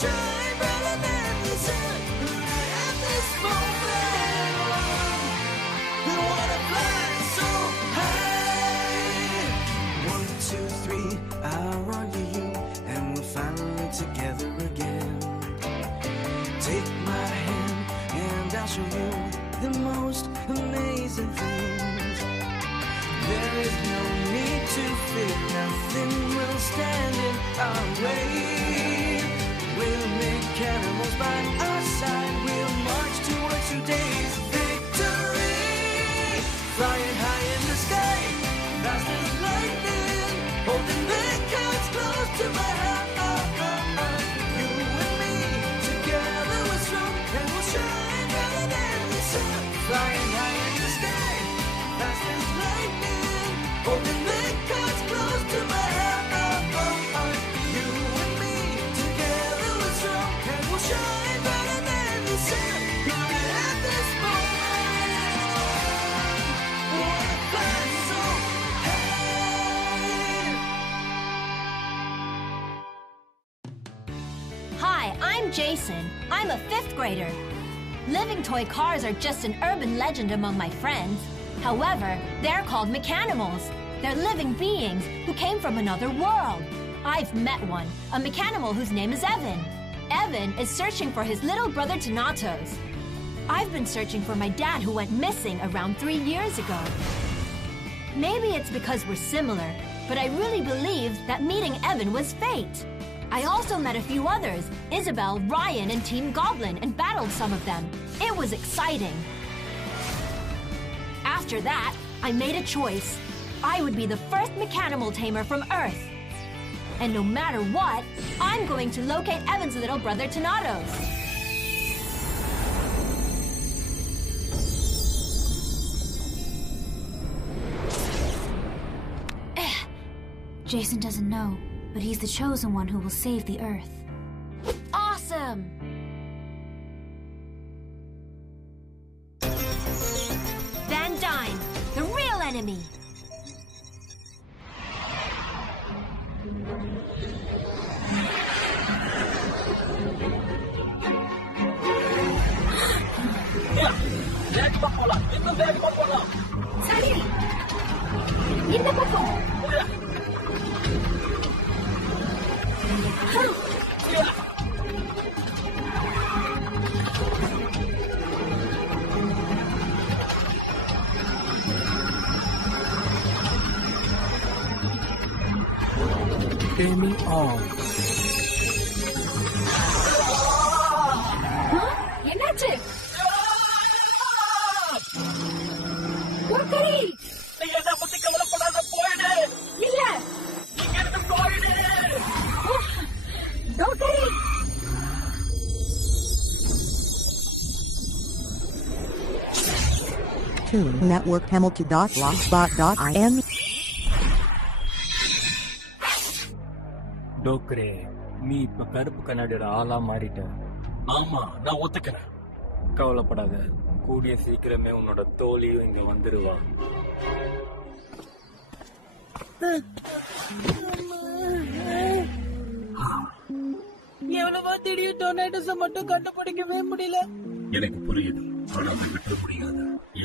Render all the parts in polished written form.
shine brighter than the sun. At this moment, we wanna fly so high. 1, 2, 3, I'll run to you, and we're finally together again. Take my hand, and I'll show you the most amazing things. There is no need to fear, nothing will stand in our way. We'll make animals by our side, we'll march towards today's victory. Flying high in the sky, fast as lightning, holding the cards close to my heart. You and me, together we're strong, and we'll shine brighter than the sun. Flying high in the sky, fast as lightning, holding the cards close to my heart. You and me, together we're strong, and we'll shine brighter than the sun. At this moment, wanna fly so high. Hi, I'm Jason. I'm a 5th grader. Living toy cars are just an urban legend among my friends. However, they're called Mecanimals. They're living beings who came from another world. I've met one, a Mechanimal whose name is Evan. Evan is searching for his little brother Thanatos. I've been searching for my dad who went missing around 3 years ago. Maybe it's because we're similar, but I really believe that meeting Evan was fate. I also met a few others, Isabel, Ryan, and Team Goblin, and battled some of them. It was exciting. After that, I made a choice. I would be the first Mechanimal tamer from Earth. And no matter what, I'm going to locate Evan's little brother Thanatos. Jason doesn't know, but he's the chosen one who will save the Earth. Awesome! Van Dyne, the real enemy! Sally! இந்த பக்கம்! Taming on. என்னாச்சு? குறுக்கடி! நீ என்ன பத்தி கவலைப்படாத, போயிடு. இல்ல! இங்க இருந்து போயிடு. குறுக்கடி! Tune Network Hamilton.blogspot.in. டோக்ரே, நீ இப்ப கருப்பு கண்ணாடியோட ஆளா மாறிட்ட. ஆமா, நான் ஒத்துக்கிறேன். கவலைப்படாத, கூடிய சீக்கிரமே உன்னோட தோழியும் இங்க வந்துருவா. எவ்வளவோ திடீர் டொர்னேடோஸை மட்டும் கண்டுபிடிக்கவே முடியல. எனக்கு புரியுது, ஆனா அதை விட்ட முடியாது.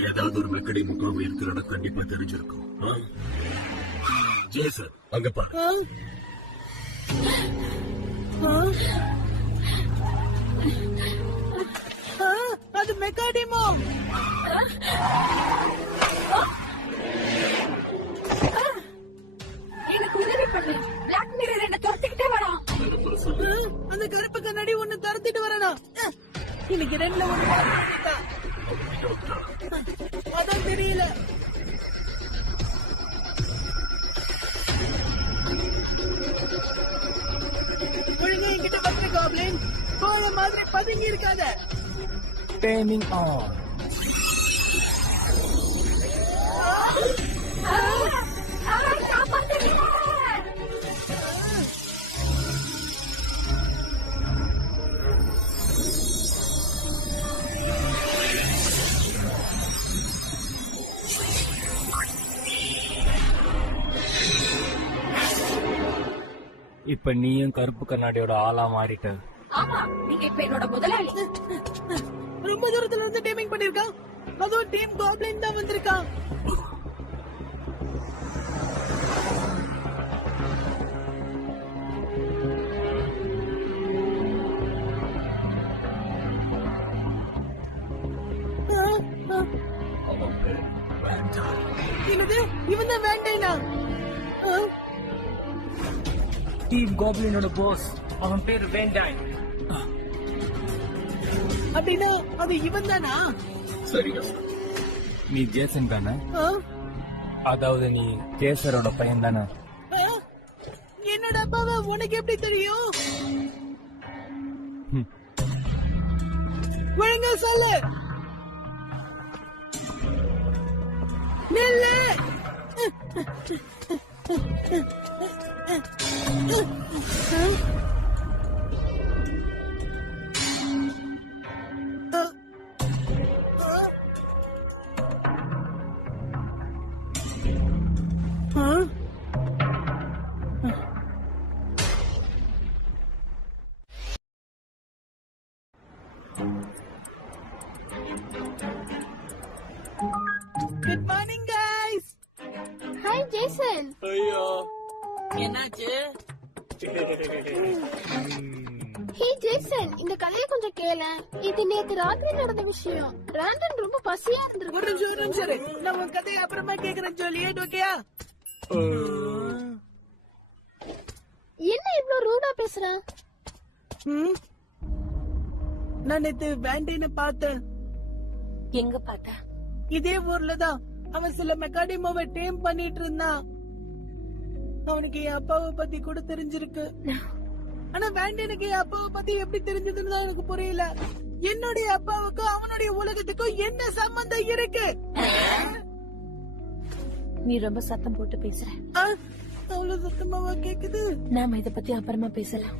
ஏதாவது ஒரு மெக்கடி முகாம் இருக்கிற இடம் கண்டிப்பா தெரிஞ்சிருக்கும். ஜேசன், அங்க பாரு. அது மெக்காடிமோ. எனக்கு உதவி பண்ணு. பிளாக் மிரர் என்ன துரத்திக்கிட்டே வரான். அந்த கருப்பு கண்ணாடி ஒண்ணு துரத்திட்டு வரணும். இன்னைக்கு 2ல 1 பார்த்துட்டா. அதான் தெரியல. ஒழுங்கா என்கிட்ட வந்து காப்ளின். கோழ மாதிரி பதுங்கி இருக்காத. Taming on. இப்ப நீயும் கருப்பு கண்ணாடியோட ஆளா மாறிட்ட. ஆமா, நீங்க இப்ப என்னோட முதலாளி. ரொம்ப தூரத்துல இருந்து டீமிங் பண்ணிருக்கான். அதுவும் டீம் காப்ளின் தான் வந்திருக்கான். என்னது, இவன் தான் வேண்டேனா? டீம் காப்ளினோட பாஸ், அவன் பேர் வேண்டாய். அப்படின்னா அது இவன் தானா? சரியா நீ ஜேசன் தானே? அதாவது நீ கேசரோட பையன் தானே? என்னோட அப்பாவை உனக்கு எப்படி தெரியும்? ஒழுங்கா சொல்லு. நில்லு. Good morning, guys. Hi, Jason. ஐயோ, என்னாச்சு? Hey, Jason, இந்த கதையை கொஞ்சம் கேளேன். இது நேத்து ராத்திரி நடந்த விஷயம். ராண்டன் ரொம்ப பசியா இருந்திருக்கு. ஒரு நிமிஷம் சரி, நான் உன் கதையை அப்புறமா கேக்குறேன். ஜோலியட், ஓகேயா? என்ன இவ்ளோ ரூடா பேசுற? நான் நேத்து வேண்டேன்னு பார்த்தேன். எங்க பார்த்த? இதே ஊர்ல தான். அவன் சில மெக்காடிமோவை டேம் பண்ணிட்டு இருந்தான். அவனுக்கு என் அப்பாவை பத்தி கூட தெரிஞ்சிருக்கு. ஆனா வேண்டனுக்கு என் அப்பாவை பத்தி எப்படி தெரிஞ்சதுன்னு தான் எனக்கு புரியல. என்னுடைய அப்பாவுக்கும் அவனுடைய உலகத்துக்கும் என்ன சம்பந்தம் இருக்கு? நீ ரொம்ப சத்தம் போட்டு பேசுற. அவ்வளவு சத்தமாவா கேக்குது? நாம இத பத்தி அப்புறமா பேசலாம்.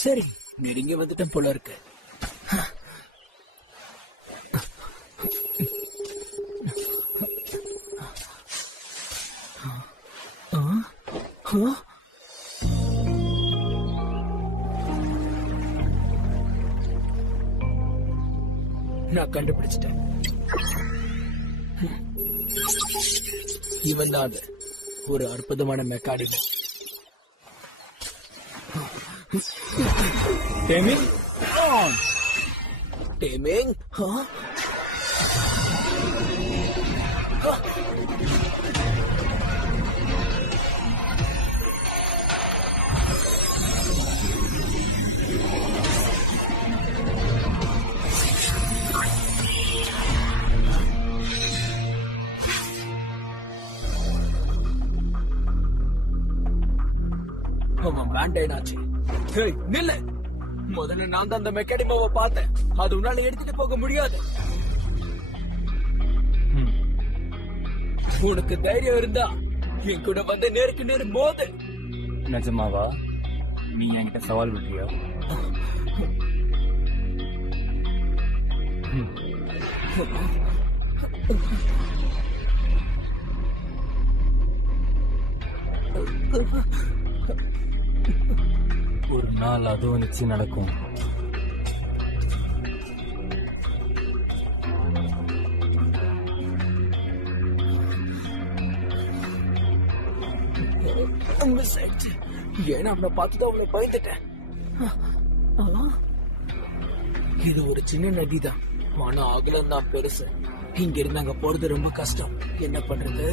சரி, நெருங்கி வந்துட்டேன் போல இருக்கு. நான் கண்டுபிடிச்சிட்டேன். இவன் தான் அது. ஒரு அற்புதமான மெக்கானிக். டேமிங் டேமிங், அவன் வேண்டேன் ஆச்சு. நில்லு. முதல்ல நான் தான் அந்த மெக்கானிமாவை பார்த்தேன். அது உன்னால எடுத்துட்டு போக முடியாது. உனக்கு தைரியம் இருந்தா என் கூட வந்து நேருக்கு நேரு மோது. நிஜமாவா? நீ என்கிட்ட சவால் விடுறியா? ஒரு நாள் அதுவும் நிச்சயம் நடக்கும். ஏன்னா அவனை பார்த்துதான் அவனை பயந்துட்டேன். இது ஒரு சின்ன நதிதான், ஆனா அகலம் தான் பெருசு. இங்க இருந்து அங்க போறது ரொம்ப கஷ்டம். என்ன பண்றது?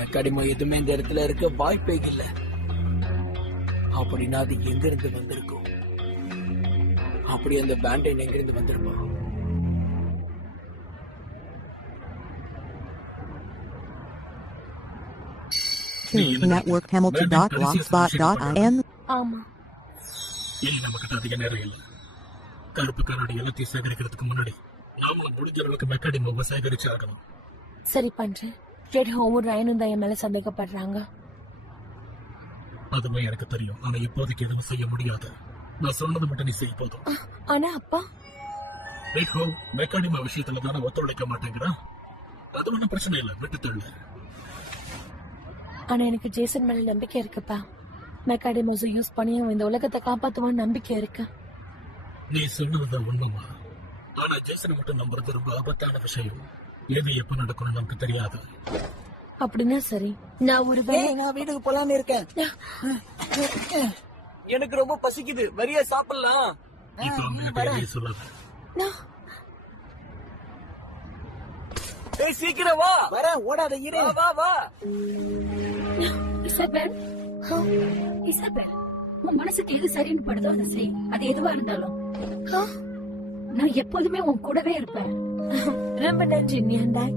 மெக்காடிமா எதுவுமே இந்த இடத்துல இருக்க வாய்ப்பே இல்ல. அப்படின்னா அது எங்க இருந்து வந்திருக்கும்? அப்படி அந்த பேண்டைன் எங்க இருந்து வந்திருப்போம்? networkhamilton.blogspot.in. ஆமா, இனி நம்ம கிட்ட அதிக நேரம் இல்லை. கருப்பு கரடி எல்லாத்தையும் சேகரிக்கிறதுக்கு முன்னாடி நாமளும் முடிஞ்ச அளவுக்கு மெக்கானிமோவை சேகரிச்சு ஆகணும். சரி பண்றேன். ரெட் ஹோமும் ரயனும் தான் என் மேல சந்தேகப்படுறாங்க. அதுவும் எனக்கு தெரியும். ஆனா இப்போதைக்கு எதுவும் செய்ய முடியாது. நான் சொன்னது மட்டும் நீ செய்ய போதும். ஆனா அப்பா, ரெட் ஹோம் மெக்கானிமா விஷயத்துல தானே ஒத்துழைக்க மாட்டேங்கிறா. அது ஒன்றும் பிரச்சனை இல்லை, விட்டு தள்ளு. ஆனா எனக்கு ஜேசன் மேல நம்பிக்கை இருக்குப்பா. மெக்காடிமோஸை யூஸ் பண்ணி அவன் இந்த உலகத்தை காப்பாத்துவான்னு நம்பிக்கை இருக்கு. நீ சொன்னதுதான் உண்மைமா. ஆனா ஜேசனை மட்டும் நம்புறது ரொம்ப ஆபத்தான விஷயம். எது எப்ப நடக்கணும் நமக்கு தெரியாது. அப்படின்னா சரி, நான் ஒரு நான் வீட்டுக்கு போலான்னு இருக்கேன். எனக்கு ரொம்ப பசிக்குது, வரியா சாப்பிடலாம். இப்ப அவங்க சொல்லாத. ஏய் சீக்கிரம் வா. வரேன், ஓடாத இரு. வா வா. இசபெல், இசபெல், உன் மனசுக்கு எது சரின்னு படுதோ அதை செய். அது எதுவா இருந்தாலும் நான் எப்போதுமே உன் கூடவே இருப்பேன். ரொம்ப நன்றி நியாண்டாய்.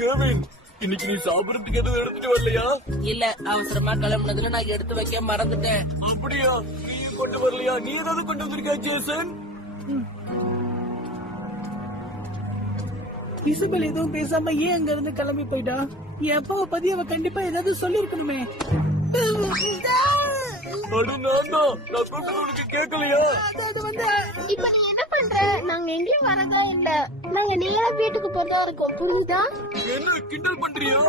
கேவின், இன்னைக்கு நீ சாப்பிடறதுக்கு எதுவும் எடுத்துட்டு வரலையா? இல்ல, அவசரமா கிளம்புனதுல நான் எடுத்து வைக்க மறந்துட்டேன். அப்படியா? நீ கொண்டு வரலையா? நீ ஏதாவது கொண்டு வந்திருக்கியா ஜேசன்? இசபெல் எதுவும் பேசாம ஏன் அங்க இருந்து கிளம்பி போயிட்டா? என் அப்பாவை பத்தி அவ கண்டிப்பா ஏதாவது சொல்லி இருக்கணுமே. அடு நான் தான், நான் கொண்டு உனக்கு கேட்கலையா? இப்ப நீ என்ன பண்ற? நாங்க எங்கேயும் வரதா இல்ல, நாங்க நேரா வீட்டுக்கு போறதா இருக்கோம், புரியுதா? என்ன கிண்டல் பண்றியா?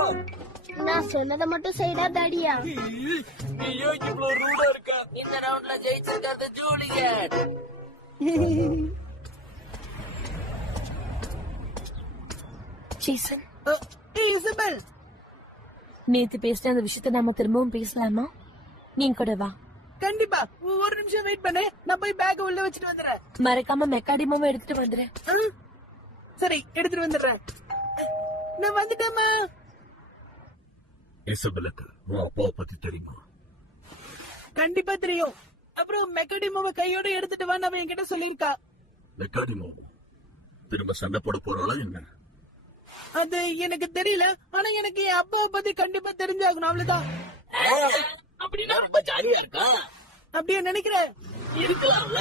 நான் சொன்னதை மட்டும் செய்யடா தாடியா. நீ ஏன் இவ்வளவு ரூடா இருக்க? இந்த ரவுண்ட்ல ஜெயிச்சிருக்கிறது ஜூலியட். ஜேசன், இசபெல், நேத்து பேசின அந்த விஷயத்த நாம திரும்பவும் பேசலாமா? நீ கூட வா. கண்டிப்பா. ஒரு நிமிஷம் வெயிட் பண்ணு, நான் போய் பேக் உள்ள வச்சுட்டு வந்துடுறேன். மறக்காம மெக்காடிமாவை எடுத்துட்டு வந்துடுறேன். சரி, எடுத்துட்டு வந்துடுறேன். நான் வந்துட்டேமா. இசபெலுக்கு உன் அப்பாவை பத்தி தெரியுமா? கண்டிப்பா தெரியும். அப்புறம் மெக்காடிமாவை கையோட எடுத்துட்டு வா, அவன் என்கிட்ட சொல்லிருக்கா. மெக்கானிமோ திரும்ப சண்டை போட போறாளா என்ன? அது எனக்கு தெரியல, ஆனா எனக்கு என் அப்பாவை பத்தி கண்டிப்பா தெரிஞ்சாகணும், அவ்வளவுதான். அப்படின்னா ரொம்ப ஜாலியா இருக்கா? அப்படியே நினைக்கிறேன். இருக்கலாம்ல,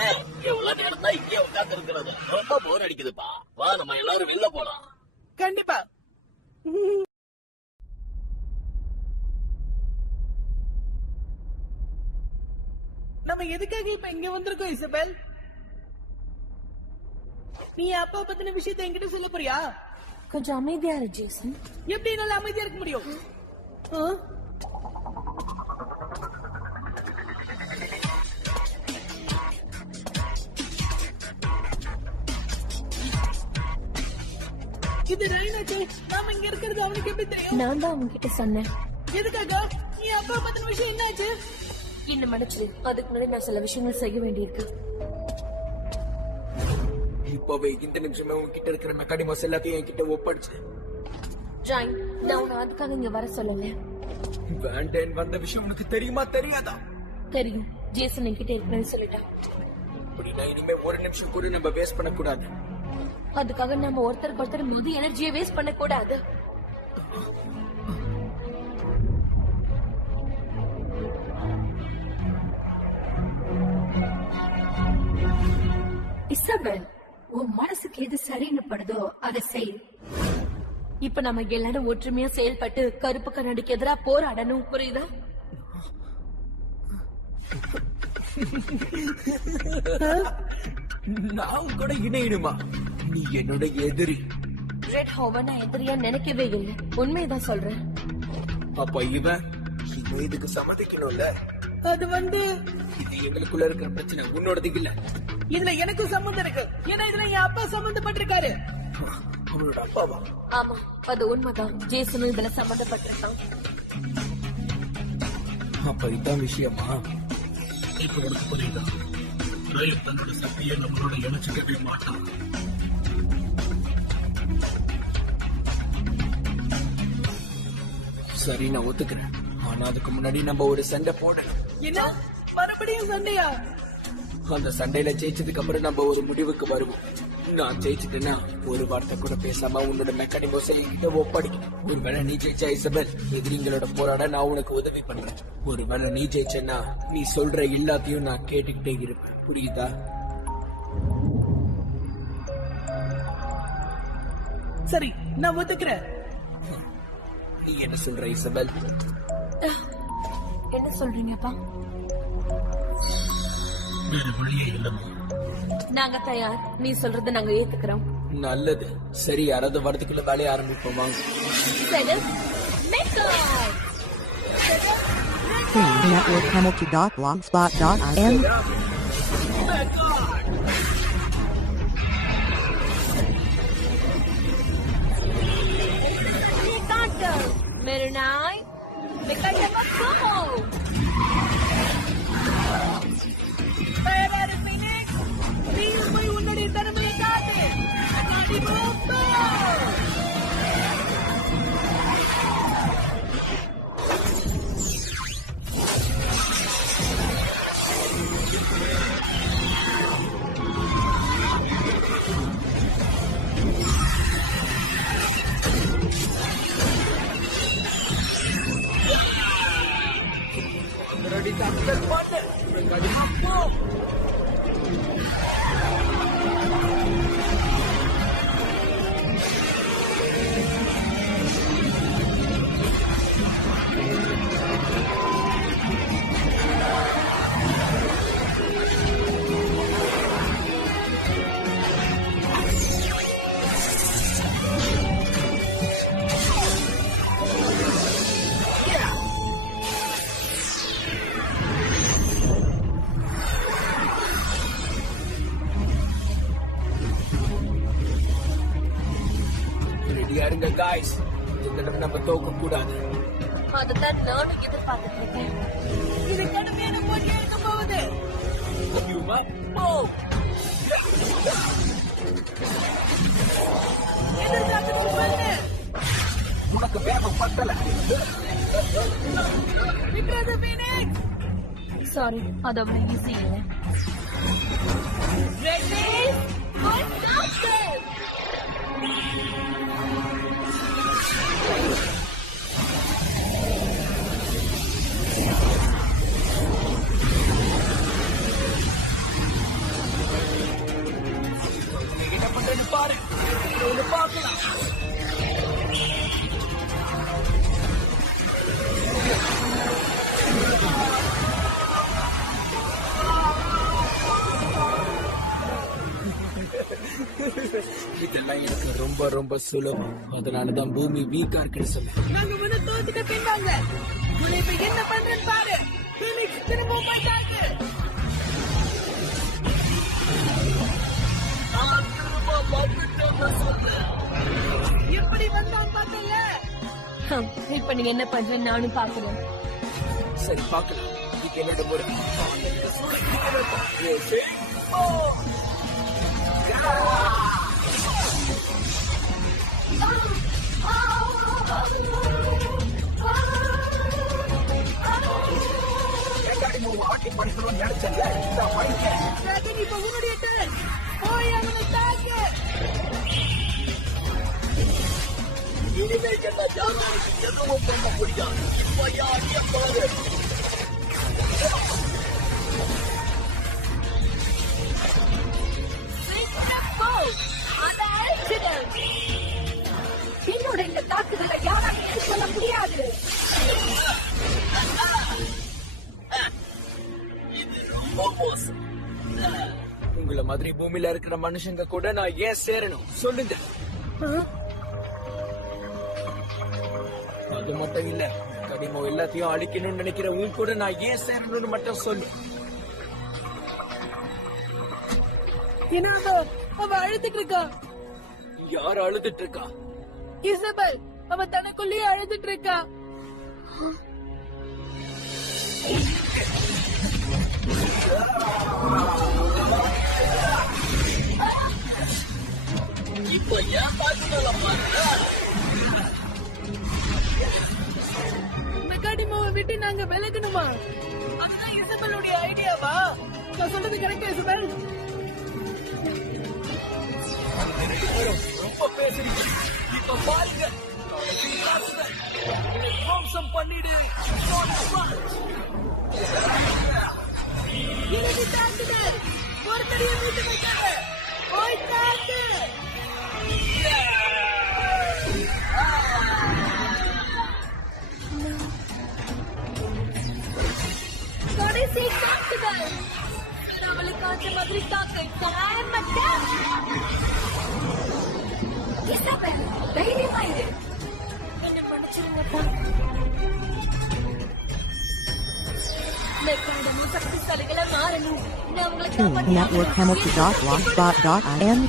எவ்வளவு நேரம் தான் இங்கே உட்கார்ந்து இருக்கிறது? ரொம்ப போர் அடிக்குதுப்பா. வா, நம்ம எல்லாரும் வெளில போலாம். கண்டிப்பா. நம்ம எதுக்காக இப்ப இங்க வந்திருக்கோம் இசபெல்? நீ அப்பா பத்தின விஷயத்தை என்கிட்ட சொல்ல போறியா? கொஞ்சம் அமைதியா இரு ஜேசன். எப்படி நல்லா அமைதியா இருக்க முடியும்? இது ரயினாச்சே, நாம இங்க இருக்கிறது அவனுக்கு எப்படி தெரியும்? நான் தான் அவன்கிட்ட சொன்னேன். எதுக்காக? நீ அப்பா பத்தின விஷயம் என்னாச்சு? என்ன மன்னிச்சிரு, அதுக்கு முன்னாடி நான் சில விஷயங்கள் செய்ய வேண்டியிருக்கு. இப்பவே இந்த நிமிஷமே உன்கிட்ட இருக்கிற மெக்கானிமோஸ் எல்லாத்தையும் என்கிட்ட ஒப்படைச்சு. ஜாயின், நான் உன்னை அதுக்காக இங்க வர சொல்லல. வேண்டேன் வந்த விஷயம் உனக்கு தெரியுமா தெரியாதா? தெரியும், ஜேசன் என்கிட்ட ஏற்கனவே சொல்லிட்டான். அப்படின்னா இனிமே ஒரு நிமிஷம் கூட நம்ம வேஸ்ட் பண்ண கூடாது. அதுக்காக நம்ம ஒருத்தருக்கு ஒருத்தர் மொத எனர்ஜியை வேஸ்ட் பண்ண கூடாது. இசபெல், உன் மனசுக்கு எது சரின்னு படுதோ அதை செய். இப்ப நம்ம எல்லாரும் ஒற்றுமையா செயல்பட்டு கருப்பு கண்ணாடிக்கு எதிரா போராடணும், புரியுதா? நான் கூட இணையிடுமா? நீ என்னோட எதிரி. ரெட் ஹோவ நான் எதிரியா நினைக்கவே இல்லை, உண்மைதான் சொல்றேன். அப்ப இவன் இன்னும் இதுக்கு சம்மதிக்கணும்ல. அது இது எங்களுக்குள்ள இருக்கிற பிரச்சனை, உன்னோடது இல்ல. இதுல எனக்கு சம்பந்தம் இருக்கு. ஏன்னா இதுல என் அப்பா சம்பந்தப்பட்டிருக்காரு. அவனோட அப்பாவா? ஆமா, அது உண்மைதான். ஜேசனும் இதுல சம்பந்தப்பட்டிருக்கான். அப்ப இதான் விஷயமா? இப்ப உனக்கு புரியுதா? ரயில் தன்னோட சக்தியை நம்மளோட இணைச்சிக்கவே மாட்டான். சரி, நான் ஒத்துக்கிறேன். ஆனா அதுக்கு முன்னாடி நம்ம ஒரு சண்டை போடணும். என்ன? மறுபடியும் சண்டையா? அந்த சண்டையில ஜெயிச்சதுக்கு அப்புறம் நம்ம ஒரு முடிவுக்கு வருவோம். நான் ஜெயிச்சிட்டேன்னா ஒரு வார்த்தை கூட பேசாம உன்னோட மெக்கானிமோஸை என்கிட்ட ஒப்படைக்கணும். ஒருவேளை நீ ஜெயிச்சா இசபெல், எதிரிங்களோட போராட நான் உனக்கு உதவி பண்றேன். ஒருவேளை நீ ஜெயிச்சேன்னா நீ சொல்ற எல்லாத்தையும் நான் கேட்டுக்கிட்டே இருப்பேன். புரியுதா? சரி, நான் ஒத்துக்கிறேன். நீ என்ன சொல்ற இசபெல்? என்ன சொல்றீங்கப்பா? வேற வழியே இல்லம்மா. நாங்க தயார். நீ சொல்றதை நாங்க ஏத்துக்கிறோம். நல்லது. சரி, யாராவது வரதுக்குள்ள வேலையை ஆரம்பிப்போம் வாங்க. networkpenalty.blogspot.in मेरे नाय போய் உன்னுடைய திறமையை காட்டு. ரெடியாருங்க காய்ஸ், இந்த தடவை நம்ம தோக்க கூடாது. அதுதான் நானும் எதிர்பார்த்துட்டு இருக்கேன். இது கடுமையான போட்டியா இருக்க போகுது. எதிர்பார்த்து பண்ணு. உனக்கு வேகம் பத்தல. விக்கிறது பீனிக்ஸ். சாரி, அது அவ்வளவு ஈஸி இல்லை. என்ன பண்றேன்னு பாரு. பார்க்கலாம். இதெல்லாம் எனக்கு ரொம்ப ரொம்ப சுலபம். அதனாலதான் பூமி வீக்கா இருக்குன்னு சொல்ல. நாங்க முன்ன தோத்துட்டு பின்னாங்க. உன்னை இப்ப என்ன பண்றேன்னு பாரு. பீனிக்ஸ் திரும்பவும் போயிட்டாங்க. எப்படி வந்தான் பார்த்தல. இப்ப நீங்க என்ன பண்றீங்க நானும் பாக்குறேன். சரி பார்க்கலாம். இதுக்கு என்னோட முறை. இப்ப உன்னுடைய turn. போய் அவனை தாக்கு. இனிமே என்ன ஜாமானுக்கு எதுவும் பண்ண முடியாது. பாரு. என்னோட இந்த தாக்குதலை யாராலும் எதிர்கொள்ள முடியாது. இது ரொம்ப மோசம். உங்களை மாதிரி பூமியில இருக்கிற மனுஷங்க கூட நான் ஏன் சேரணும் சொல்லுங்க. அது மட்டும் இல்ல, கடிமம் எல்லாத்தையும் அழிக்கணும்னு நினைக்கிற உன் கூட நான் ஏன் சேரணும்னு மட்டும் சொல்லு. என்ன அவ அழுதுட்டு இருக்கா. யார் அழுதுட்டு இருக்கா? இசபெல், அவ தனக்குள்ளேயே அழுதுட்டு இருக்கா. இப்ப ஏன் மெக்கானிமாவை விட்டு நாங்க விலகணுமா? அதுதான் இசபெலுடைய ஐடியாவா? நான் சொல்றது கரெக்டா இசபெல்? ரொம்ப பேசுறீங்க. இப்ப பாருங்க, துவம்சம் பண்ணிடு. இறுதி தாக்குதல். ஒருத்தரையே மீட்டு வைக்காத. போய் தாக்கு. கடைசி தாக்குதல். நம்மளை காற்று மாதிரி தாக்கு. இசபெல், தைரியமாயிரு. என்னை மன்னிச்சிருங்கப்பா. மெக்கானிமோ சக்திசாலிகளா மாறணும். நான் உங்களை Toon Network Hamilton.blogspot.in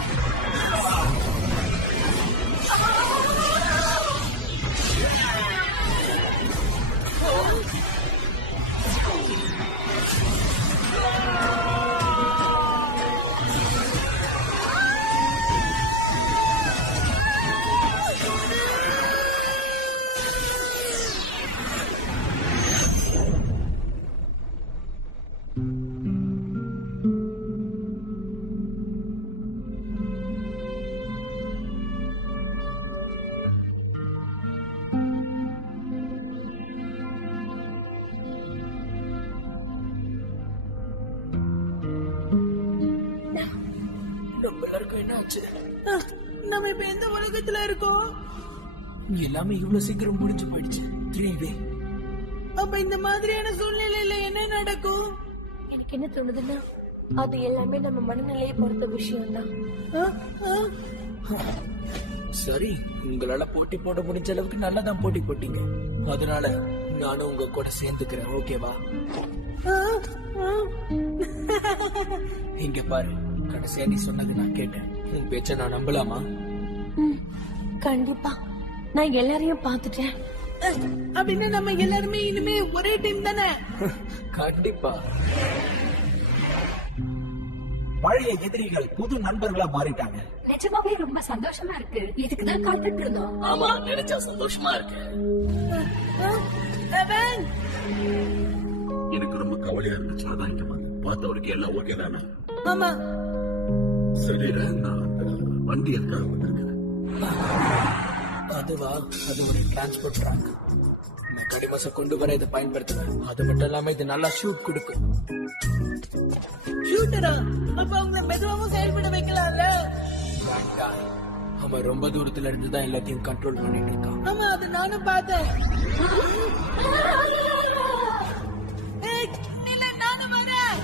நம்ம எல்லாருக்கும் என்ன ஆச்சு? நம்ம இப்ப எந்த உலகத்துல இருக்கோம்? எல்லாமே இவ்வளவு சீக்கிரம் முடிஞ்சு போயிடுச்சு. 3-way. அப்ப இந்த மாதிரியான சூழ்நிலையில என்ன நடக்கும்? எனக்கு என்ன தோணுதுன்னா அது எல்லாமே நம்ம மனநிலையை பொறுத்த விஷயம்தான். சரி, உங்களால போட்டி போட முடிஞ்ச அளவுக்கு நல்லதான் போட்டி போட்டீங்க. அதனால நானும் உங்க கூட சேர்ந்துக்கிறேன். ஓகேவா? இங்க பாரு, கடைசியா நீ சொன்னது நான் கேட்டேன். உன் பேச்ச நான் நம்பலாமா? கண்டிப்பா. நான் எல்லாரையும் பார்த்துட்டேன். அப்படின்னு நம்ம எல்லாருமே இனிமே ஒரே டீம் தானே? கண்டிப்பா. பழைய எதிரிகள் புது நண்பர்களா மாறிட்டாங்க. நிஜமாவே ரொம்ப சந்தோஷமா இருக்கு. இதுக்குதான் காத்துட்டு இருந்தோம். ஆமா, நினைச்சா சந்தோஷமா இருக்கு. எனக்கு ரொம்ப கவலையா இருந்துச்சு. அதான் இங்க வந்து பார்த்தவருக்கு எல்லாம் ஓகே தானே? ஆமா. சரி, நான் வண்டி எடுக்க வந்திருக்கேன். அதுவா? அது ஒரு டிரான்ஸ்போர்ட் ட்ராக். நான் கடிமசை கொண்டு வர இதை பயன்படுத்துவேன். அது மட்டும் இல்லாம இது நல்லா ஷூட் கொடுக்கும். ஷூட்டரா? அப்ப அவங்க மெதுவாவும் செயல்பட வைக்கலாம்ல? வேண்டாம். அவன் ரொம்ப தூரத்துல இருந்து தான் எல்லாத்தையும் கண்ட்ரோல் பண்ணிட்டு இருக்கான். ஆமா, அது நானும் பார்த்தேன். நானும் வரேன்.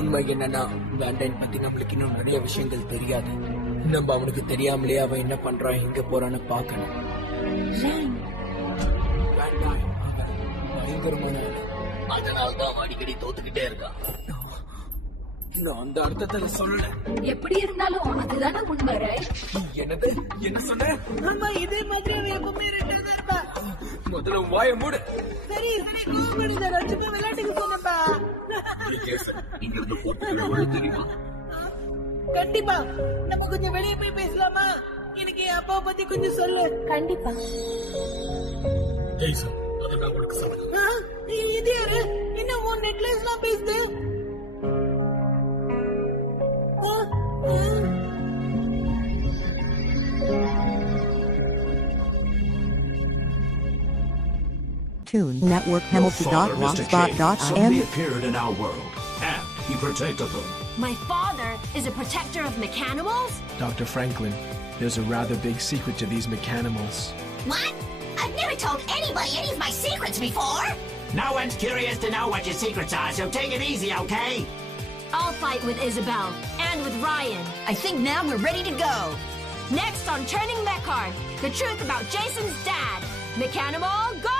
உண்மை என்னன்னா, வேண்டைன் பத்தி நம்மளுக்கு இன்னும் நிறைய விஷயங்கள் தெரியாது. நம்ம அவனுக்கு தெரியாமலே அவன் என்ன பண்றான், எங்க போறான்னு பாக்கணும். வேண்டாம், அவன் பயங்கரமான ஆளு. அதனால்தான் அவன் அடிக்கடி தோத்துக்கிட்டே இருக்கான். நான் அந்த அர்த்தத்துல சொல்ல. எப்படி இருந்தாலும் அதுதானே உண்மை. என்னது? என்ன சொன்ன? ஆமா, இதே மாதிரி அவன் எப்பவுமே ரெண்டாவது இருப்பா. முதல்ல உன் வாயை மூடு. சரி சரி, கோவப்படுத. சும்மா விளையாட்டுக்கு சொன்னப்பா. இங்க இருந்து போட்டு தெரியுமா? கண்டிப்பா. நம்ம கொஞ்சம் வெளியே போய் பேசலாமா? எனக்கு என் அப்பாவை பத்தி கொஞ்சம் சொல்லு. கண்டிப்பா. ஜெய்சன், அதை நான் உனக்கு சொல்றேன். இது யாரு? என்ன உன் நெக்லஸ் எல்லாம் பேசுது? Toon Network Hamilton.blogspot.in Suddenly appeared in our world, and he protected them. My father is a protector of Mechanimals? Dr. Franklin, there's a rather big secret to these Mechanimals. What? I've never told anybody any of my secrets before. No one's curious to know what your secrets are, so take it easy, okay? I'll fight with Isabel and with Ryan. I think now we're ready to go. Next on Turning Mechard, the truth about Jason's dad. Mechanimal, go!